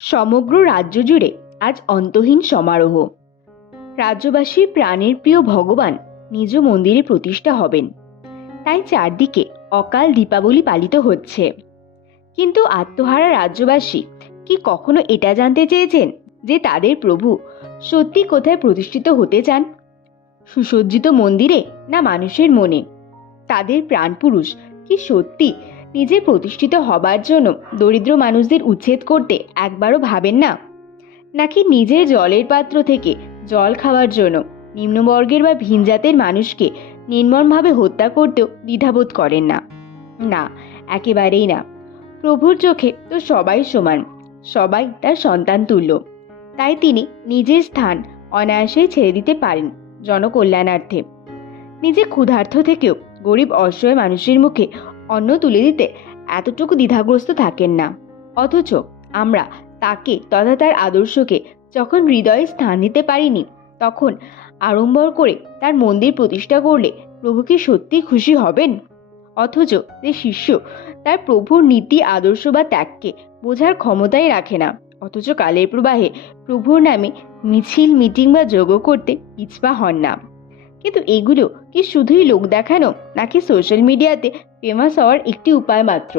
সমগ্র রাজ্য জুড়ে আজ অন্তহীন সমারোহ। রাজ্যবাসীর প্রাণের প্রিয় ভগবান নিজ মন্দিরে প্রতিষ্ঠা হবেন, তাই চারদিকে অকাল দীপাবলি পালিত হচ্ছে। কিন্তু আত্মহারা রাজ্যবাসী কি কখনো এটা জানতে চেয়েছেন যে তাদের প্রভু সত্যি কোথায় প্রতিষ্ঠিত হতে চান? সুসজ্জিত মন্দিরে না মানুষের মনে? তাদের প্রাণপুরুষ কি সত্যি নিজে প্রতিষ্ঠিত হবার জন্য দরিদ্র মানুষদের উচ্ছেদ করতে একবারও ভাবেন না? নাকি নিজের জলের পাত্র থেকে জল খাওয়ার জন্য নিম্নবর্গের বা ভিনজাতের মানুষকে নির্মমভাবে হত্যা করতেও দ্বিধাবোধ করেন না? না, একেবারেই না। প্রভুর চোখে তো সবাই সমান, সবাই তার সন্তান তুল্য। তাই তিনি নিজের স্থান অনায়াসেই ছেড়ে দিতে পারেন জনকল্যাণার্থে। নিজে ক্ষুধার্ত থেকেও গরিব অসহায় মানুষের মুখে অন্ন তুলে দিতে এতটুকু দ্বিধাগ্রস্ত থাকেন না। অথচ আমরা তাকে তথা তার আদর্শকে যখন হৃদয়ে স্থান দিতে পারিনি, তখন আড়ম্বর করে তার মন্দির প্রতিষ্ঠা করলে প্রভু কি সত্যি খুশি হবেন? অথচ যে শিষ্য তার প্রভুর নীতি আদর্শ বা ত্যাগকে বোঝার ক্ষমতাই রাখে না, অথচ কালের প্রবাহে প্রভুর নামে মিছিল মিটিং বা যোগ করতে পিছপা হন না। কিন্তু এগুলো কি শুধুই লোক দেখানো, নাকি সোশ্যাল মিডিয়াতে ফেমাস হওয়ার একটি উপায় মাত্র?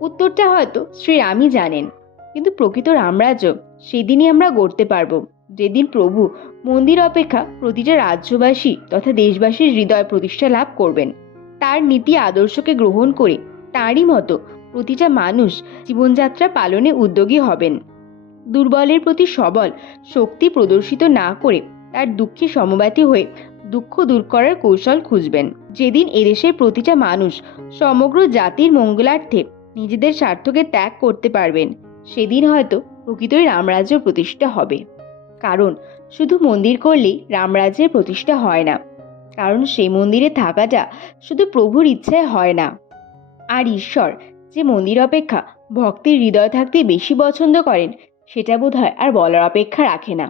উত্তরটা হয়তো শ্রীরামই জানেন। কিন্তু প্রকৃত রামরাজ্য সেদিনই আমরা গড়তে পারবো, যেদিন প্রভু মন্দির অপেক্ষা প্রতিটা রাজ্যবাসী তথা দেশবাসীর হৃদয় প্রতিষ্ঠা লাভ করবেন। তার নীতি আদর্শকে গ্রহণ করে তাঁরই মতো প্রতিটা মানুষ জীবনযাত্রা পালনে উদ্যোগী হবেন। দুর্বলের প্রতি সবল শক্তি প্রদর্শিত না করে তার দুঃখে সমব্যাথী হয়ে দুঃখ দূর করার কৌশল খুঁজবেন। যেদিন এদেশের প্রতিটা মানুষ সমগ্র জাতির মঙ্গলার্থে নিজেদের স্বার্থকে ত্যাগ করতে পারবেন, সেদিন হয়তো প্রকৃতই রামরাজ্য প্রতিষ্ঠা হবে। কারণ শুধু মন্দির করলেই রামরাজ্যের প্রতিষ্ঠা হয় না, কারণ সেই মন্দিরে থাকাটা শুধু প্রভুর ইচ্ছায় হয় না। আর ঈশ্বর যে মন্দির অপেক্ষা ভক্তির হৃদয় থাকতে বেশি পছন্দ করেন, সেটা বোধহয় আর বলার অপেক্ষা রাখে না।